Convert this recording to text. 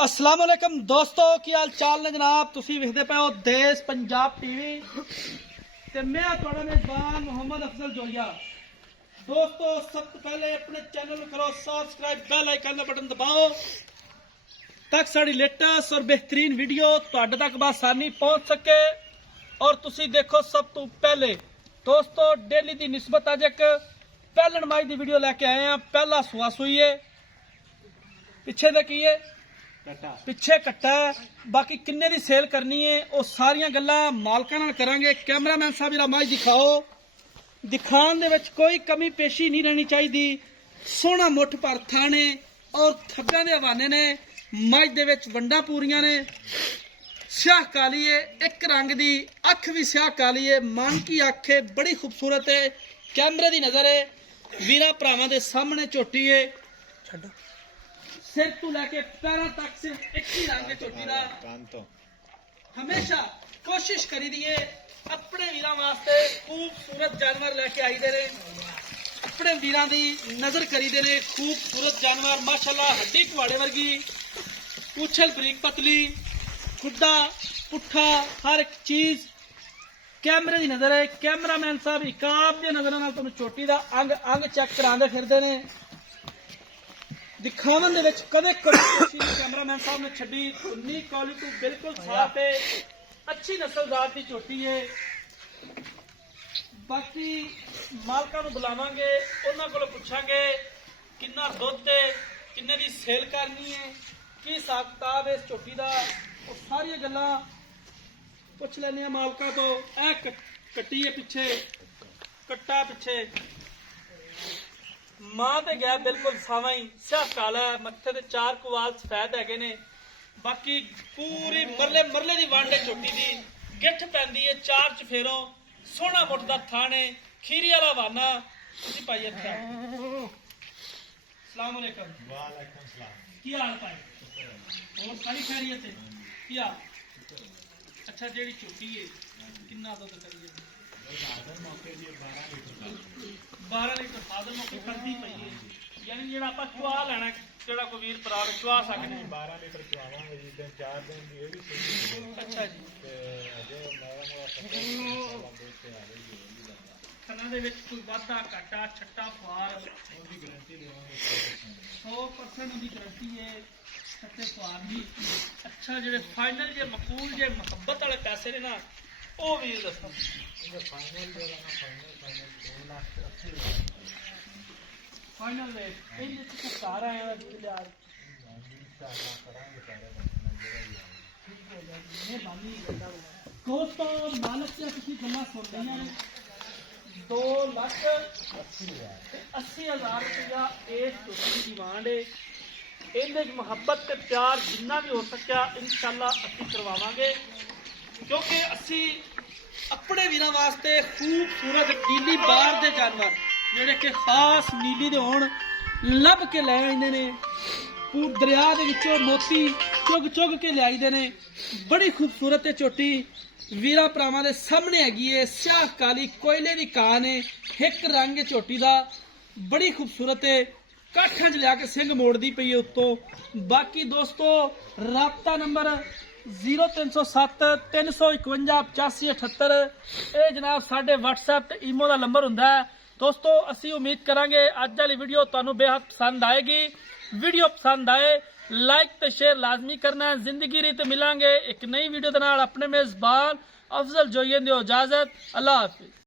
अस्सलाम वालेकुम दोस्तों, की हाल चाल ने जनाब। तुसी वेखदे पे हो देश पंजाब टीवी ते मैं तुहाडा मेजबान मोहम्मद अफजल जोया। दोस्तों सबसे पहले अपने चैनल करो सब्सक्राइब, बेल आइकन का बटन दबाओ तक साड़ी लेटेस्ट और बेहतरीन वीडियो तुहाडे तक बआसानी पहुंच सके और तुसी देखो सब तो पहले। दोस्तों डेली की निस्बत अज एक पहलन माई की वीडियो लैके आए हैं। पहला सुआ सूई है, पिछे का की है पिछे कट्टा है। बाकी किन्ने दी सेल करनी है वो सारियां गल्लां मालकां नाल करांगे। कैमरामैन साहब जरा माई दिखाओ। दिखाने दे विच कोई कमी पेशी नहीं रहनी चाहिए। सोहना मुठ भर थाने और थब्बियां दे हवाने ने। माई दे विच वंडां पूरियां ने। स्याह काली है, एक रंग दी अख भी स्याह काली है। मन की अख है, बड़ी खूबसूरत है। कैमरे दी नजर है। वीरां भरावां दे सामने झोटी है। सिर तो लैके पैरों तक सिर्फ एक ही रंग झोटी का। हमेशा कोशिश करी दी है अपने वीरां वास्ते खूबसूरत जानवर लैके आई दे ने। अपने वीरां दी नजर करी दे ने खूबसूरत जानवर। माशाल्लाह हड्डी कुआड़े वर्गी, पूछल बरीक पतली, खुड्डा पुट्ठा हर एक चीज कैमरे की नजर है। कैमरामैन साहब इकाब दी नजर नाल तुहानूं झोटी दा अंग अंग चेक करांदे फिरदे ने। दिखावन दे विच कदे कोशिश कैमरामैन साहब ने छड्डी। उन्नी क्वालिटी बिल्कुल साफ है, अच्छी नस्ल जात की झोटी है। बाकी मालकां नूं बुलावांगे, उन्हां कोलों पुछांगे किन्ना दुध है, किन्ने दी सेल करनी है, की हिसाब किताब है इस झोटी दा। वो सारियां गल्लां पुछ लैने मालकां तो। ऐ कट्टी है पिछे, कट्टा पिछे, मां ते गया बिल्कुल सावा ही स्याह काला है। मत्थे ते चार कुवाल सफेद है ने। बाकी पूरी मरले मरले दी वांडे झोटी दी गिठ पैंदी है चार चफेरों। सोहना मुठ दा थान है, खीरी वाला वाना। तुसीं भाई अच्छा अस्सलाम वालेकुम। वालेकुम सलाम। की हाल भाई? और सारी खैरियत है? की हाल? अच्छा जेड़ी झोटी है किन्ना दुध करिए? 12 लीटर फादर मौके करदी पई है। यानी जेड़ा आपां चुआ लेना जेड़ा कोई वीर भरा चुआ सकदे 12 लीटर चुआवांगे जी। 4 दिन दी ये भी सही। अच्छा जी। ते अजे मेरा दूध ते आ गई जी। खाना दे विच कोई वाधा घाटा छट्टा फार ओदी गारंटी लेवांगे 100% उदी गारंटी है। छट्टे फार दी अच्छा जेड़े फाइनल जे मकबूल जे मोहब्बत वाले पैसे ने ना ओ वीर दसो। इनका फाइनल जो है ना final 2 lakh 80 final rate in जिस सारा है यार इंशाल्लाह करांगे सारे बंदे मेहरबानी। दोस्तों मालिक से किसी गल्ला सुन रही हैं 2,80,000 रुपया इस झोटी की डिमांड है। इहदे च मुहब्बत ते प्यार जिन्ना भी हो सकिया इंशाल्लाह असीं करवावांगे, क्योंकि असीं अपने वीरां वास्ते खूबसूरत नीली बार दे जानवर जेड़े कि खास नीली दे होण लभ के लै आइंदे ने। दरिया दे विचों मोती चुग चुग के ले आइंदे ने। बड़ी खूबसूरत है झोटी। वीरा भरावां दे सामने हैगी है। स्याह काली कोयले दी कान है, एक रंग है झोटी दा, बड़ी खूबसूरत है। काठां च लिया के सिंह मोड़दी पई है उत्तों। बाकी दोस्तों राबता नंबर 0307 351 8578 ये जनाब साढ़े WhatsApp ते ईमो का नंबर हुंदा है। दोस्तों असी उम्मीद करांगे अज वाली वीडियो तुहानूं बेहद पसंद आएगी। वीडियो पसंद आए लाइक ते शेयर लाजमी करना है। जिंदगी रीत मिलांगे एक नई वीडियो दे नाल। अपने मेजबान अफजल जोइए दिओ इजाजत। अल्लाह हाफिज।